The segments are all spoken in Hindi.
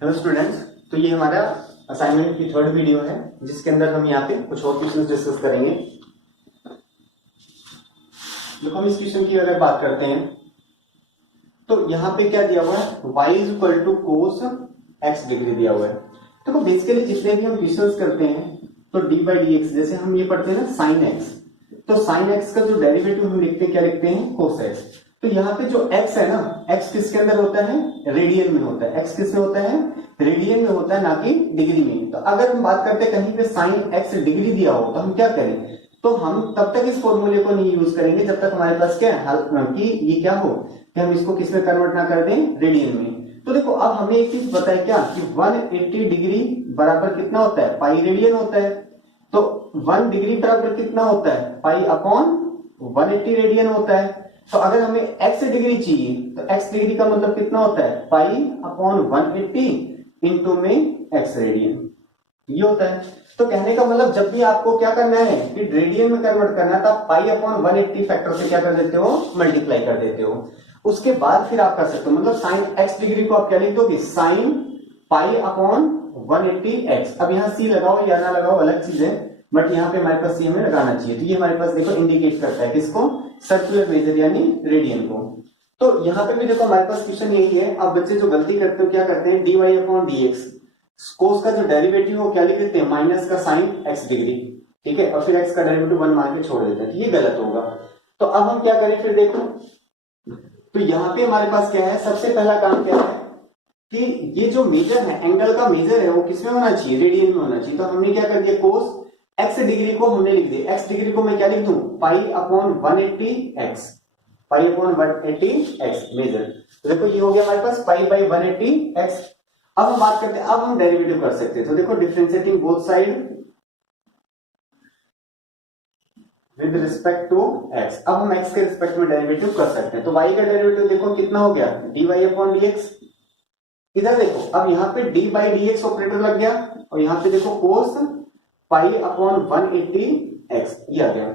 हेलो स्टूडेंट्स, तो ये हमारा असाइनमेंट की थर्ड वीडियो है जिसके अंदर हम यहाँ पे कुछ और क्वेश्चन डिस्कस करेंगे। देखो हम इस क्वेश्चन की अगर बात करते हैं तो यहाँ पे क्या दिया हुआ है, y is equal to cos x degree दिया हुआ है। देखो बेसिकली जितने भी हम क्वेश्चंस करते हैं तो d बाई डी एक्स, जैसे हम ये पढ़ते हैं ना साइन x, तो साइन x का जो डेरिवेटिव हम लिखते हैं क्या लिखते हैं, कोस x। तो यहाँ पे जो x है ना, x किसके अंदर होता है, रेडियन में होता है। x किस में होता है, रेडियन में होता है, ना कि डिग्री में। तो अगर हम बात करते हैं कहीं पे साइन x डिग्री दिया हो तो हम क्या करें, तो हम तब तक इस फॉर्मूले को नहीं यूज करेंगे जब तक हमारे पास क्या है कि ये क्या हो कि हम इसको किस में कन्वर्ट ना कर दें, रेडियन में। तो देखो अब हमें एक चीज पता है क्या कि 180 डिग्री बराबर कितना होता है, पाई रेडियन होता है। तो 1 डिग्री बराबर कितना होता है, पाई अपॉन 180 रेडियन होता है। तो अगर हमें x डिग्री चाहिए तो x डिग्री का मतलब कितना होता है, पाई अपॉन 180 इंटू में x रेडियन, ये होता है। तो कहने का मतलब जब भी आपको क्या करना है कि रेडियन में कन्वर्ट करना है, तब पाई अपॉन 180 फैक्टर से क्या कर देते हो, मल्टीप्लाई कर देते हो। उसके बाद फिर आप कर सकते हो, मतलब साइन x डिग्री को आप क्या लिख दोगे, साइन पाई अपॉन 180x। अब यहाँ c लगाओ या ना लगाओ अलग चीज है, बट यहाँ पे हमारे पास c हमें लगाना चाहिए। तो ये हमारे पास देखो इंडिकेट करता है किसको, सर्कुलर मेजर यानी रेडियन को। तो यहाँ पे भी देखो हमारे पास क्वेश्चन यही है। अब बच्चे जो गलती करते हो क्या करते हैं, dy अपॉन dx, कोस का जो डेरिवेटिव हो क्या लिख देते हैं, माइनस का साइन x डिग्री, ठीक है, और फिर x का डेरिवेटिव 1 मान के छोड़ देते हैं। ये गलत होगा। तो अब हम क्या करें फिर देखो, तो यहाँ पे हमारे पास क्या है, सबसे पहला काम क्या है कि ये जो मेजर है, एंगल का मेजर है, वो किसमें होना चाहिए, रेडियन में होना चाहिए। तो हमने क्या कर दिया, कोस x डिग्री को हमने लिख दिया, x डिग्री को मैं क्या लिख दूं, pi upon 180x, pi upon 180x मेजर। तो देखो ये हो गया हमारे पास पाई बाई 180x। अब हम बात करते हैं, अब हम डेरिवेटिव कर सकते हैं। तो देखो differentiating both side with respect to x, अब हम x के रिस्पेक्ट में डेरिवेटिव कर सकते हैं। तो y का डेरिवेटिव देखो कितना हो गया, dy अपॉन dx। इधर देखो अब यहाँ पे d बाई dx ऑपरेटर लग गया, और यहाँ पे देखो कोस पाई अपॉन 180x, ये आ गया।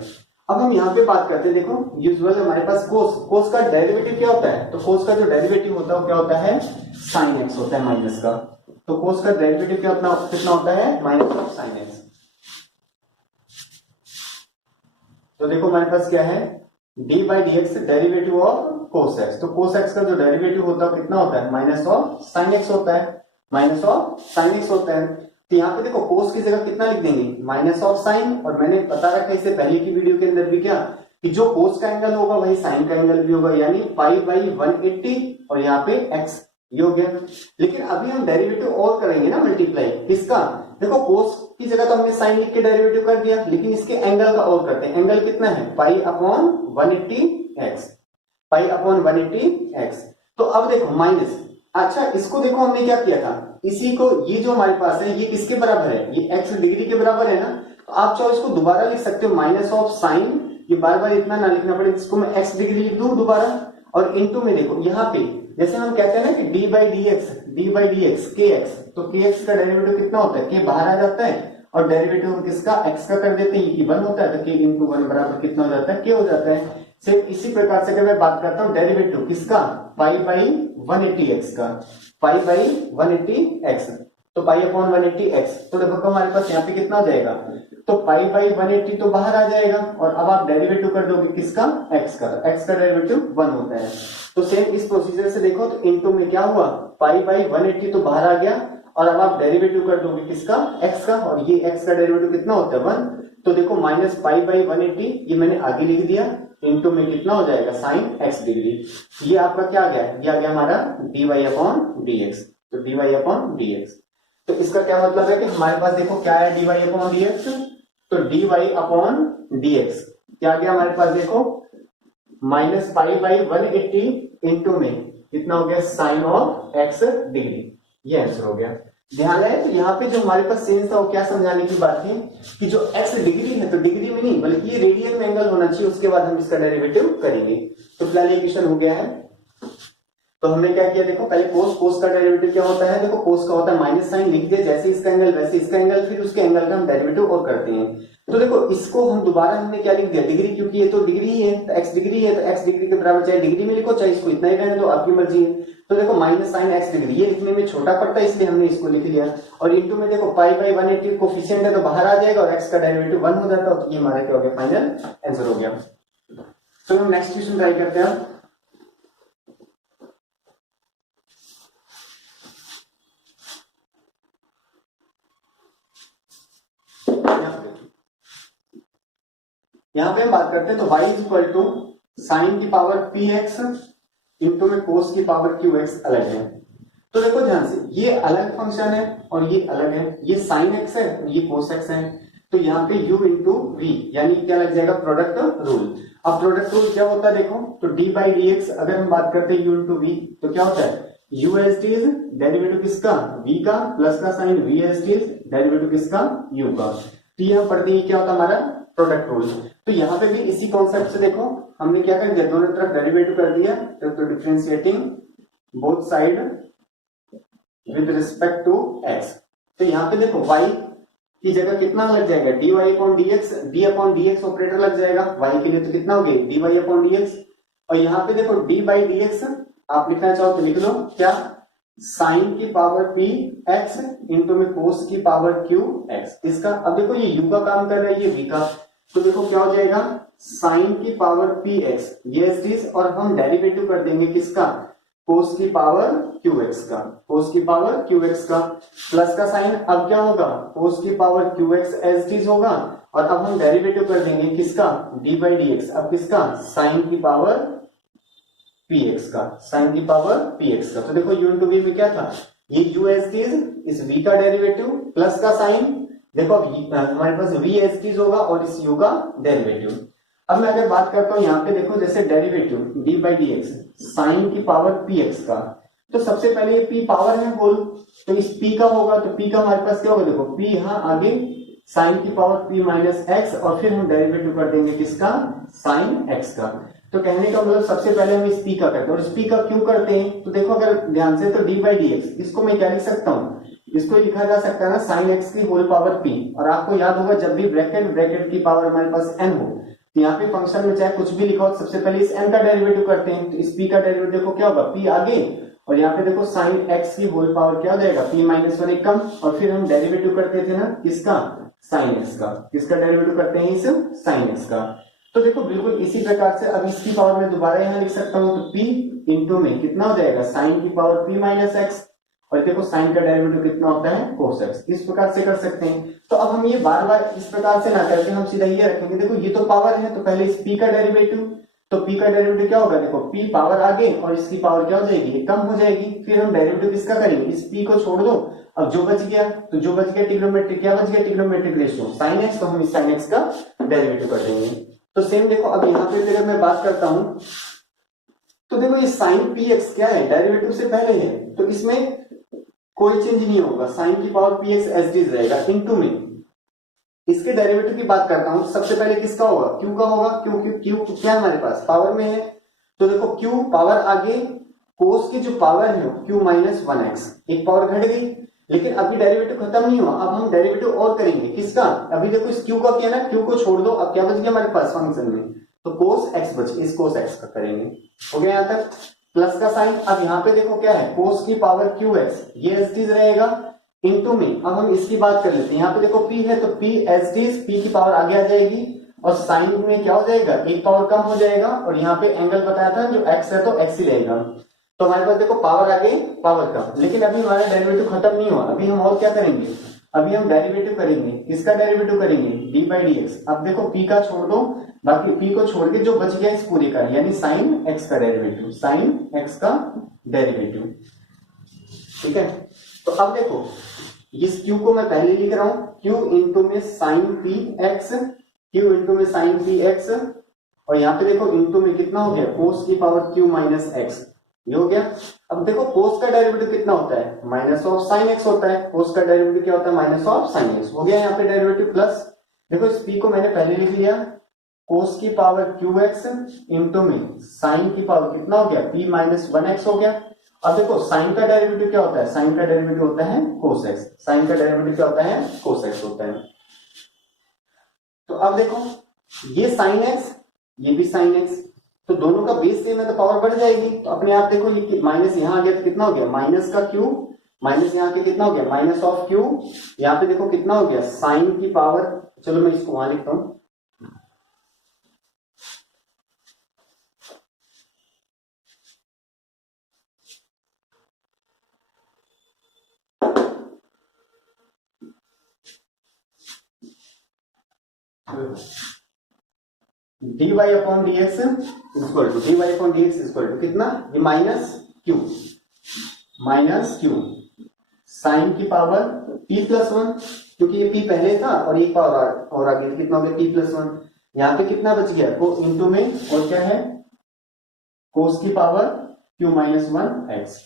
अब हम यहाँ पे बात करते हैं, देखो यूजुअल हमारे पास कोस का डेरिवेटिव क्या होता है, तो कोस का जो डेरिवेटिव होता है वो क्या होता है, साइन x होता है माइनस का। तो कोस का डेरिवेटिव कितना होता है, माइनस ऑफ साइन x। तो देखो हमारे पास क्या है, d by d x derivative of cos x। तो कोस x का जो डेरिवेटिव होता है कितना होता है, माइनस ऑफ साइन x होता है, माइनस ऑफ साइन x होता है। तो यहाँ पे देखो कोस की जगह कितना लिख देंगे, माइनस ऑफ साइन। और मैंने बता रखा है इससे पहले की वीडियो के अंदर भी क्या कि जो कोस का एंगल होगा वही साइन का एंगल भी होगा, यानी पाई बाई 180 और यहाँ पे x, ये हो गया। लेकिन अभी हम डेरिवेटिव और करेंगे ना, मल्टीप्लाई किसका, देखो कोस की जगह तो हमने साइन लिख के डेरिवेटिव कर दिया, लेकिन इसके एंगल का और करते हैं। एंगल कितना है, पाई upon 180x, pi upon 180x। तो अब देखो माइनस, अच्छा इसको देखो हमने क्या किया था, इसी को, ये जो हमारे पास है ये किसके बराबर है, ये x डिग्री के बराबर है ना। तो आप चाहो इसको दोबारा लिख सकते हो, माइनस ऑफ साइन, ये बार बार इतना ना लिखना पड़े, इसको मैं x डिग्री लिख दूं दोबारा, और इनटू में देखो यहाँ पे जैसे हम कहते हैं ना कि d by d x kx, तो kx का डेरिवेटिव कितना होता है, k बाहर आ जाता है, और डेरिवेटिव हम किसका, x का कर देते हैं, ये 1 होता है, तो k इंटू 1 बराबर कितना हो जाता है, k हो जाता है। सिर्फ इसी प्रकार से अगर मैं बात करता हूं डेरिवेटिव किसका, पाई बाई 180x का, पाई बाई 180x, तो पाई अपॉन 180x। तो देखो हमारे पास यहाँ पे कितना हो जाएगा, तो पाई बाई 180 तो बाहर आ जाएगा, और अब आप डेरिवेटिव कर दोगे किसका, x का, तो x का डेरिवेटिव 1 होता है। तो सेम इस प्रोसीजर से देखो, तो इनटू में क्या हुआ, पाई बाई 180 तो बाहर आ गया, और अब आप डेरिवेटिव कर दोगे किसका, x का, और ये x का डेरिवेटिव कितना होता है, 1। तो देखो माइनस पाई बाई 180 ये मैंने आगे लिख दिया, इनटू में कितना हो जाएगा, साइन x डिग्री। ये आपका क्या आ गया, ये आ गया हमारा dy अपॉन dx। तो dy अपॉन dx, तो इसका क्या मतलब है कि हमारे पास देखो क्या है, dy अपॉन dx, तो dy अपॉन dx क्या आ गया हमारे पास, देखो माइनस पाई बाई 180 इंटू में कितना हो गया, साइन ऑफ x डिग्री, ये आंसर हो गया। ध्यान है, तो यहाँ पे जो हमारे पास सेंस था वो क्या समझाने की बात है कि जो x डिग्री है तो डिग्री में नहीं बल्कि ये रेडियन में एंगल होना चाहिए, उसके बाद हम इसका डेरिवेटिव करेंगे। तो फिलहाल ये क्वेश्चन हो गया है। तो हमने क्या किया, देखो पहले कोस का डेरिवेटिव क्या होता है, देखो कोस का होता है माइनस साइन, लिख दिया जैसे इसका एंगल वैसे इसका एंगल, फिर उसके एंगल का हम डेरिवेटिव और करते हैं। तो देखो इसको हम दोबारा हमने क्या लिख दिया, डिग्री, क्योंकि ये तो डिग्री ही है, तो एक्स डिग्री है, तो एक्स डिग्री के बराबर चाहे डिग्री में लिखो चाहे इसको इतना ही रहने दो, आपकी मर्जी है। तो देखो माइनस साइन एक्स डिग्री, ये लिखने में छोटा पड़ता है इसलिए हमने इसको लिख लिया, और इंटू में देखो पाई बाई 180 कोफिशिएंट है तो बाहर आ जाएगा और एक्स का डेरिवेटिव 1 हो जाता है, तो ये हमारा क्या हो गया, फाइनल आंसर हो गया। तो हम नेक्स्ट क्वेश्चन ट्राई करते हैं। यहां पे हम बात करते हैं, तो y is equal to sine की पावर पी एक्स इंटू में कोस की पावर क्यू एक्स अलग है। तो देखो ध्यान से, ये अलग फंक्शन है और ये अलग है, ये साइन एक्स है और ये कोस एक्स है, तो यहाँ पे u इंटू वी यानी क्या लग जाएगा, प्रोडक्ट रूल। अब प्रोडक्ट रूल क्या होता है देखो, तो डी बाई डी एक्स अगर हम बात करते हैं u इंटू वी, तो क्या होता है, u S T is derivative किसका, v का, प्लस का sign v S T is derivative किसका, u का। तो यहाँ पढ़ते ही क्या होता है हमारा प्रोडक्ट रूल। तो यहाँ पे भी इसी कॉन्सेप्ट से देखो हमने क्या कर दिया, दोनों तरफ डेरिवेटिव कर दिया, तो differentiating both side with respect to x। तो यहाँ पे देखो y की जगह कितना लग जाएगा, dy upon dx, d upon dx operator लग जाएगा, y के लिए तो कितना हो गया dy अपॉन dx, और यहाँ पे देखो d बाई dx आप लिखना चाहो तो लिख लो क्या, साइन की पावर p x इंटू में कोस की पावर q x। इसका अब देखो ये u का काम कर रहा है, ये v का, तो देखो क्या हो जाएगा, साइन की पावर पी एक्स ये दिस, और हम डेरिवेटिव कर देंगे किसका, कोस की पावर क्यू एक्स का, कोस की पावर क्यू एक्स का, प्लस का साइन अब क्या होगा, कोस की power q x as this होगा, और अब हम डेरिवेटिव कर देंगे किसका, डी बाई डी एक्स, अब किसका, साइन की पावर पी एक्स का, साइन की पावर पी एक्स का। तो देखो यू इंटू वी में क्या था, ये यू एज दिस इस वी का डेरिवेटिव प्लस का साइन, देखो हमारे पास v एस टी होगा और इस u का डेरिवेटिव। अब मैं अगर बात करता हूं यहाँ पे देखो, जैसे derivative d by d x sine की पावर px का, तो सबसे पहले ये p पावर है होल, तो इस p का होगा, तो p का हमारे पास क्या होगा, देखो p यहाँ आगे साइन की पावर p माइनस एक्स, और फिर हम डेरिवेटिव कर देंगे किसका, साइन x का। तो कहने का मतलब सबसे पहले हम इस p का करते हैं, और इस p का क्यों करते हैं, तो देखो अगर ध्यान से, तो d बाई डी एक्स इसको मैं क्या लिख सकता हूँ, इसको लिखा जा सकता है ना साइन एक्स की होल पावर p, और आपको याद होगा जब भी ब्रैकेट की पावर हमारे पास n हो, तो यहाँ पे फंक्शन में चाहे कुछ भी लिखा हो, सबसे पहले इस n का डेरिवेटिव करते हैं, तो इस p का डेरिवेटिव को क्या होगा, p आगे, और यहाँ पे देखो साइन x की होल पावर क्या हो जाएगा, p माइनस 1 एक कम, और फिर हम डेरिवेटिव करते थे ना किसका, साइन x का, किसका डेरिवेटिव करते हैं, इस साइन x का। तो देखो बिल्कुल इसी प्रकार से अब इसकी पावर में दोबारा यहाँ लिख सकता हूँ, तो p इंटू में कितना हो जाएगा, साइन की पावर p माइनस एक्स, और देखो साइन का डेरिवेटिव कितना होता है, cos x। इस प्रकार से कर सकते हैं। तो अब हम ये बार बार इस प्रकार से ना करके हम सीधा ये रखेंगे, देखो ये तो पावर है, तो पहले इस p का डेरिवेटिव, तो p का डेरिवेटिव क्या होगा, देखो p पावर आगे और इसकी पावर क्या हो जाएगी, कम हो जाएगी, फिर हम डेरिवेटिव किसका करेंगे, इस p को छोड़ दो, अब जो बच गया, तो जो बच गया ट्रिग्नोमेट्रिक, क्या बच गया, ट्रिग्नोमेट्रिक रेशियो sin x, तो हम इस sin x का डेरिवेटिव कर देंगे। तो सेम देखो अब यहाँ पे अगर मैं बात करता हूं, तो देखो ये साइन पी एक्स क्या है, डेरिवेटिव से पहले है, तो इसमें कोई चेंज नहीं होगा, साइन की power p x S D रहेगा, इनटू में इसके डेरिवेटिव की बात करता हूं, सबसे पहले किसका होगा, क्यू का होगा, क्यू क्या हमारे पास पावर में है, तो देखो क्यू पावर आगे, कोस की जो पावर है क्यू माइनस 1x, एक पावर घट गई, लेकिन अभी डेरिवेटिव खत्म नहीं हुआ, अब हम डेरिवेटिव और करेंगे किसका, अभी देखो इस क्यू का क्या ना, क्यू को छोड़ दो, अब क्या बच गया हमारे पास फंक्शन में, तो कोस एक्स बच, इस कोस एक्स का करेंगे, हो गया यहां तक, प्लस का साइन, अब यहाँ पे देखो क्या है, कोस की पावर क्यू एक्स ये एस डी रहेगा, इनटू में अब हम इसकी बात कर लेते हैं, यहाँ पे देखो p है, तो p एस डी, p की पावर आगे आ जाएगी, और साइन में क्या हो जाएगा, एक पावर कम हो जाएगा, और यहाँ पे एंगल बताया था जो x है तो x ही रहेगा, तो हमारे पास देखो पावर आगे पावर कम, लेकिन अभी हमारा डेरिवेटिव खत्म नहीं हुआ, अभी हम और क्या करेंगे, अभी हम डेरिवेटिव करेंगे, किसका डेरिवेटिव करेंगे, d बाई डी एक्स। अब देखो p का छोड़ दो, बाकी p को छोड़ के जो बच गया इस पूरे का, यानी साइन x का डेरिवेटिव, साइन x का डेरिवेटिव, ठीक है। तो अब देखो इस q को मैं पहले लिख रहा हूं, q इंटू में sine p x, q into में साइन पी एक्स, और यहाँ पे देखो इंटू में कितना हो गया, कोस की पावर q माइनस एक्स, ये हो गया। अब देखो कोस का डेरिवेटिव कितना होता है, माइनस ऑफ साइन एक्स होता है, कोस का डेरिवेटिव क्या होता है, माइनस ऑफ साइन एक्स, हो गया यहाँ पे डेरिवेटिव प्लस, देखो इस p को मैंने पहले लिख लिया, कोस की पावर क्यू एक्स इंटू में साइन की पावर कितना हो गया, p माइनस 1x हो गया। अब देखो साइन का डेरिवेटिव क्या होता है, साइन का डेरिवेटिव होता है कोस एक्स, साइन का डेरिवेटिव क्या होता है, कोस एक्स होता है। तो अब देखो ये साइन एक्स, ये भी साइन एक्स, तो दोनों का बेस सेम है तो पावर बढ़ जाएगी। तो अपने आप देखो ये माइनस यहाँ आ गया तो कितना हो गया माइनस का क्यू, माइनस यहाँ के कितना हो गया माइनस ऑफ क्यू, यहाँ पे देखो कितना हो गया साइन की पावर, चलो मैं इसको वहां लिखता हूं, dy upon dx equal to dy upon dx equal to कितना, ये माइनस क्यू साइन की पावर p प्लस वन, क्योंकि ये p पहले था और एक पावर और आगे कितना हो गया p प्लस वन, यहाँ पे कितना बच गया को इंटू में और क्या है कोस की power q minus one x,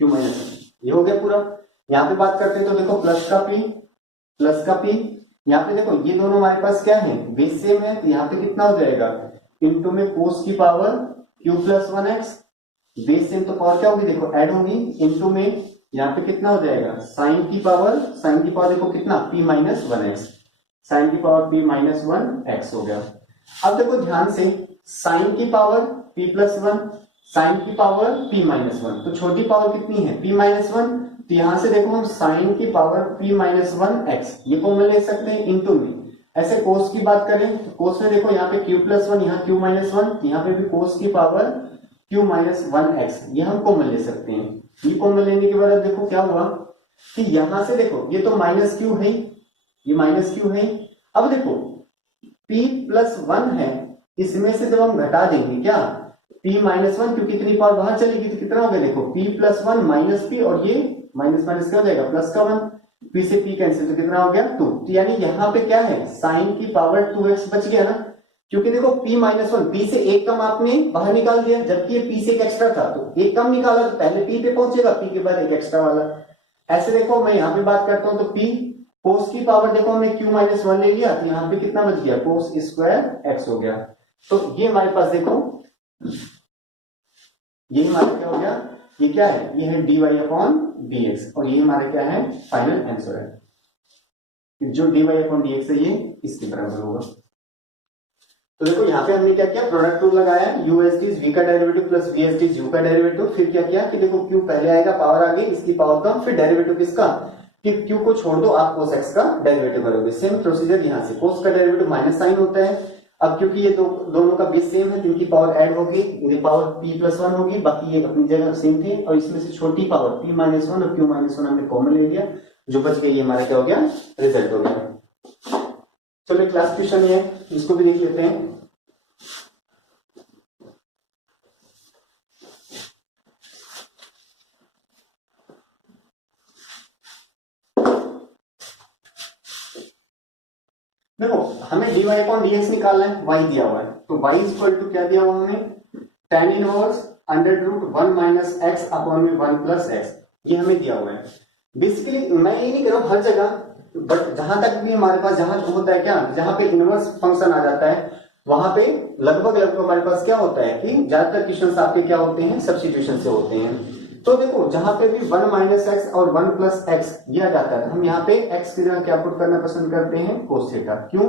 q minus one, ये हो गया पूरा। यहाँ पे बात करते हैं तो देखो प्लस का p, यहाँ पे देखो ये दोनों हमारे पास क्या है बेस सेम है, तो यहाँ पे कितना हो जाएगा इंटू में कोस की power q plus one x, base same तो पावर क्या होगी देखो ऐड होगी, इंटू में यहाँ पे कितना हो जाएगा साइन की पावर देखो कितना p minus one x, sine की power p minus one x हो गया। अब देखो ध्यान से साइन की power p plus one, sine की पावर p माइनस वन, तो छोटी पावर कितनी है p माइनस वन, तो यहां से देखो हम साइन की power p minus one x ये कॉमन ले सकते हैं इंटू में। ऐसे कोस की बात करें तो कोस में देखो यहाँ पे q प्लस वन, यहाँ q माइनस वन, यहाँ पे भी कोस की power q minus one x ये हम कॉमन ले सकते हैं। ये कॉमन लेने के बाद देखो क्या हुआ कि यहां से देखो ये तो माइनस क्यू है, ये माइनस क्यू है, अब देखो p प्लस वन है, इसमें से जब हम घटा देंगे क्या p माइनस वन, क्योंकि इतनी पावर बाहर चलेगी तो कितना हो गया देखो p plus one minus p, और ये माइनस माइनस क्या हो जाएगा प्लस का वन, p से p कैंसिल तो कितना हो गया 2, तो यानी यहाँ पे क्या है साइन की पावर 2x बच गया ना, क्योंकि देखो p माइनस वन, p से एक कम आपने बाहर निकाल दिया, जबकि ये p से एक एक्स्ट्रा था तो एक कम निकाला तो पहले p पे पहुंचेगा, p के बाद एक एक्स्ट्रा वाला। ऐसे देखो मैं यहाँ पे बात करता हूँ तो p कोस की पावर देखो हमने q माइनस वन ले लिया, तो यहाँ पे कितना बच गया कोस स्क्वायर x हो गया। तो ये हमारे पास देखो ये हमारा क्या हो गया, ये क्या है ये है dy अपॉन dx, और ये हमारा क्या है फाइनल आंसर है, जो dy अपॉन dx है ये इसके बराबर होगा। तो देखो यहाँ पे हमने क्या किया प्रोडक्ट रूल लगाया, u एस टी v का derivative plus v S T u का डेरिवेटिव, फिर क्या किया कि देखो q पहले आएगा पावर आगे इसकी पावर कम, फिर डेरिवेटिव किसका कि q को छोड़ दो आप cos x का डेरिवेटिव करोगे। सेम प्रोसीजर यहाँ से cos का डेरिवेटिव माइनस साइन होता है, अब क्योंकि ये दोनों का बेस सेम है तो इनकी पावर ऐड होगी, इनकी पावर p प्लस वन होगी, बाकी ये अपनी जगह सेम थे, और इसमें से छोटी पावर p माइनस वन और q माइनस वन हमने कॉमन ले लिया, जो बच गया ये हमारा क्या हो गया रिजल्ट हो गया। चलो एक लास्ट क्वेश्चन है इसको भी देख लेते हैं। देखो हमें dy अपॉन dx निकालना है, y दिया हुआ है, तो y इक्वल टू क्या दिया हुआ हमें tan inverse under root one minus x upon में वन प्लस एक्स, ये हमें दिया हुआ है। बेसिकली मैं ये नहीं कह रहा हूं हर जगह, बट जहां तक भी हमारे पास जहां होता है क्या जहां पे इनवर्स फंक्शन आ जाता है वहां पे लगभग हमारे पास क्या होता है कि ज्यादातर क्वेश्चन आपके क्या होते हैं सब्स्टिट्यूशन से होते हैं। तो देखो जहां पे भी वन माइनस एक्स और वन प्लस एक्स दिया जाता है तो हम यहाँ पे एक्स की जगह क्या पुट करना पसंद करते हैं कोस थीटा। क्यों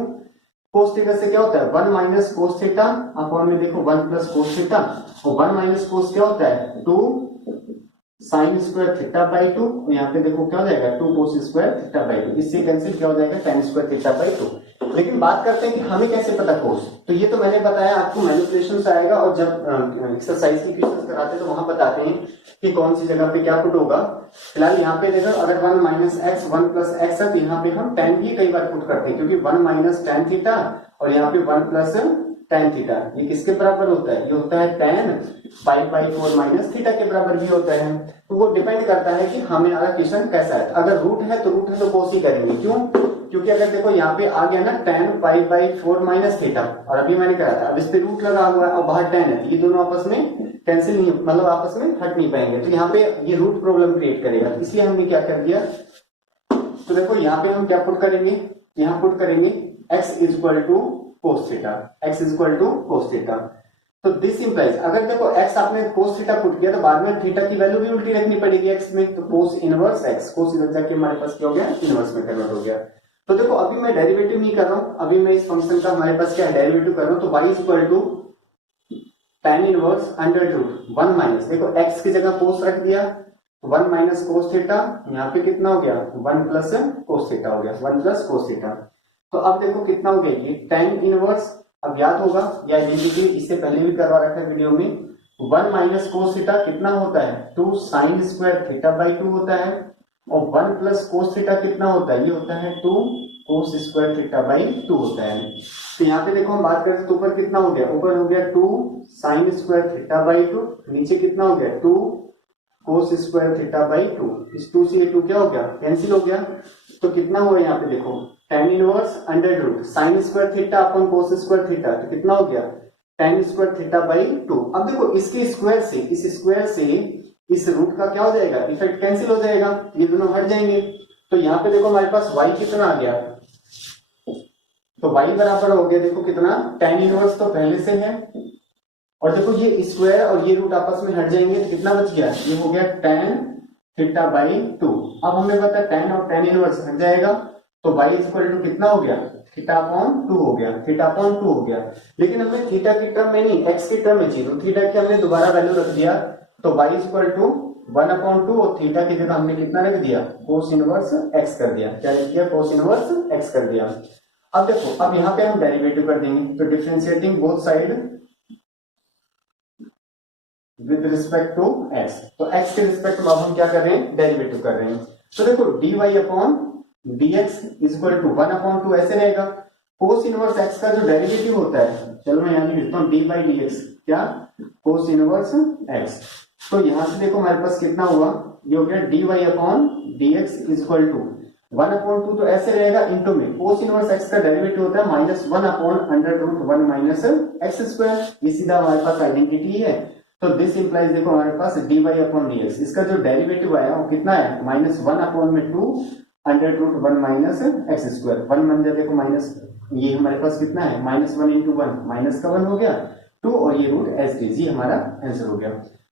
कोस थीटा से क्या होता है one minus cos theta upon में देखो वन प्लस कोस थीटा, और वन माइनस कोस क्या होता है two sine square theta by two, यहाँ पे देखो क्या हो जाएगा two cos square theta by two, इससे कैंसिल क्या हो जाएगा tan square theta by two. लेकिन बात करते हैं कि हमें कैसे पता कोस, तो ये तो मैंने बताया आपको मैनिपुलेशन से आएगा, और जब एक्सरसाइज की क्वेश्चंस कराते हैं तो वहां बताते हैं कि कौन सी जगह पे क्या पुट होगा। फिलहाल यहाँ पे देखो अगर one minus x one plus x है तो यहाँ पे हम tan भी कई बार पुट करते हैं, क्योंकि वन माइनस tan थीटा और यहाँ पे वन प्लस tan थीटा ये किसके बराबर होता है, ये होता है tan pi by four minus theta के बराबर भी होता है। तो वो डिपेंड करता है कि हमें अगर क्वेश्चन कैसा है, अगर रूट है तो कोस ही करेंगे। क्यों क्योंकि अगर देखो यहाँ पे आ गया ना tan pi by four minus theta, और अभी मैंने कहा था अब इस पे रूट लगा हुआ है और बाहर tan है, ये दोनों आपस में कैंसिल नहीं मतलब आपस में हट नहीं पाएंगे, तो यहाँ पे ये रूट प्रॉब्लम क्रिएट करेगा, इसलिए हमने क्या कर दिया। तो देखो यहाँ पे हम क्या पुट करेंगे, यहाँ पुट करेंगे x is equal to cos theta, x is equal to cos theta. तो दिस इंप्लाइज अगर देखो x आपने कोस थीटा पुट किया तो बाद में थीटा की वैल्यू भी उल्टी रखनी पड़ेगी x में, तो कोस इनवर्स x, कोस इधर जाके हमारे पास क्या हो गया इनवर्स में कन्वर्ट हो गया। तो देखो अभी मैं डेरिवेटिव नहीं कर रहा हूं, अभी मैं इस फंक्शन का हमारे पास क्या है डेरिवेटिव कर रहा हूं। तो y equal to tan inverse under root 1 minus, देखो x की जगह कोस रख दिया, 1 माइनस कोस थीटा, यहाँ पे कितना हो गया 1 प्लस कोस थीटा हो गया, 1 प्लस कोस थीटा। तो अब देखो कितना हो गया ये tan इनवर्स, अब याद होगा या आइडेंटिटी इससे पहले भी करवा रखा है वीडियो में, 1 माइनस कोस थीटा कितना होता है 2 साइन स्क्वायर थीटा बाई 2 होता है, और 1 प्लस कोस थीटा कितना होता है, ये होता है 2 कोस स्क्वायर थीटा बाई 2 होता है। तो यहाँ पे देखो हम बात करते तो ऊपर कितना हो गया, ऊपर हो गया 2 साइन स्क्वायर थीटा बाई 2, नीचे कितना हो गया 2 कोस स्क्वायर थीटा बाई 2, इस 2 से ये 2 क्या हो गया कैंसिल हो गया। तो कितना हुआ यहाँ पे देखो tan inverse under root sine square theta अपन कोस स्क्वायर थीटा, तो कितना हो गया tan स्क्वायर थीटा बाई 2। अब देखो इसके स्क्वायर से इस स्क्वायर से इस रूट का क्या हो जाएगा इफेक्ट कैंसिल हो जाएगा, ये दोनों हट जाएंगे। तो यहाँ पे देखो हमारे पास y कितना आ गया, तो y बराबर हो गया देखो कितना tan इनवर्स तो पहले से है, और देखो ये स्क्वायर और ये रूट आपस में हट जाएंगे तो कितना बच गया, ये हो गया tan थीटा बाई 2। अब हमें पता है tan और tan इनवर्स हट जाएगा, तो y इक्वल टू कितना हो गया थीटा अपॉन 2 हो गया, थीटा अपॉन 2 हो गया। लेकिन हमें थीटा की टर्म में नहीं x की टर्म में चाहिए, तो थीटा की हमने दोबारा वैल्यू रख दिया, तो y इक्वल टू 1/2 और थीटा की जगह हमने कितना रख दिया कोस इनवर्स x कर दिया, क्या लिख दिया कोस इनवर्स x कर दिया। अब देखो अब यहाँ पे हम डेरिवेटिव कर देंगे, तो differentiating both side with respect to x, तो x के रिस्पेक्ट में अब हम क्या कर रहे हैं डेरिवेटिव कर रहे हैं। तो देखो dy upon dx equal to 1/2 ऐसे रहेगा, कोस इनवर्स x का जो डेरिवेटिव होता है, चलो मैं यहाँ लिख देता हूँ dy dx क्या कोस इनवर्स x। तो यहां से देखो हमारे पास कितना हुआ, ये हो गया dy upon dx equal to 1/2, तो ऐसे रहेगा इंटू में कोस इनवर्स x का डेरिवेटिव होता है -1 upon under root 1 minus x square, ये सीधा हमारे पास आइडेंटिटी है। तो दिस इंप्लाइज देखो हमारे पास dy अपॉन dx, इसका जो डेरिवेटिव आया वो कितना है -1 अपॉन में 2 under root 1 minus x square, 1 बन जाए देखो माइनस, ये हमारे पास कितना है -1 इंटू 1 माइनस का 1 हो गया 2, और ये रूट एज इट इज, ये हमारा आंसर हो गया।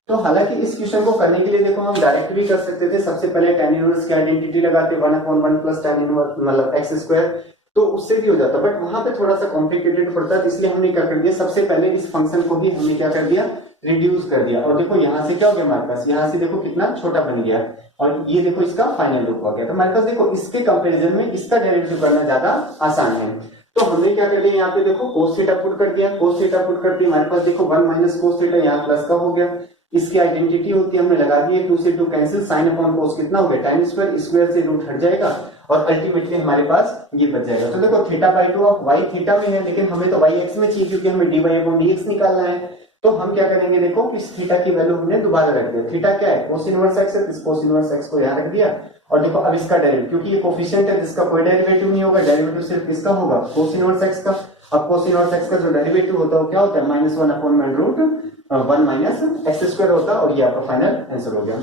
तो हालांकि इस क्वेश्चन को करने के लिए देखो हम डायरेक्ट भी कर सकते थे, सबसे पहले tan इनवर्स की आइडेंटिटी लगाते 1/1 प्लस tan इनवर्स मतलब x स्क्वायर, तो उससे भी हो जाता, बट वहां पे थोड़ा सा कॉम्प्लिकेटेड पड़ता है, इसलिए हमने क्या कर दिया सबसे पहले इस फंक्शन को भी हमने क्या कर दिया रिड्यूस कर दिया। और देखो यहाँ से क्या हो गया हमारे पास, यहाँ से देखो कितना छोटा बन गया, और ये देखो इसका फाइनल रूप हो गया। तो हमारे पास देखो इसके कंपेरिजन में इसका डेरिवेटिव करना ज्यादा आसान है। तो हमने क्या कर लिया यहाँ पे देखो कोस थीटा पुट कर दिया, कोस थीटा पुट कर दिया, हमारे पास देखो 1 माइनस कोस थीटा यहाँ प्लस का हो गया, इसकी आइडेंटिटी होती है हमने लगा दी है 2 से 2 कैंसिल, साइन अपॉन कोस कितना हो गया tan स्क्वायर, स्क्वायर से रूट हट जाएगा और अल्टीमेटली हमारे पास ये बच जाएगा। तो देखो theta by 2 of y theta में है, लेकिन हमें तो y x में चाहिए क्योंकि हमें dy अपॉन dx निकालना है। तो हम क्या करेंगे देखो इस थीटा की वैल्यू हमने दोबारा रख दिया, थीटा क्या है कोस इनवर्स x है, इस कोस इनवर्स x को यहाँ रख दिया, और देखो अब इसका डेरिवेटिव क्योंकि ये कोफिशिएंट है इसका कोई डेरिवेटिव नहीं होगा, डेरिवेटिव सिर्फ किसका होगा कोस इनवर्स x का। अब कोस इनवर्स x का जो डेरिवेटिव होता है वो क्या होता है -1 upon root 1 minus x square होता है, और ये आपका फाइनल आंसर हो गया।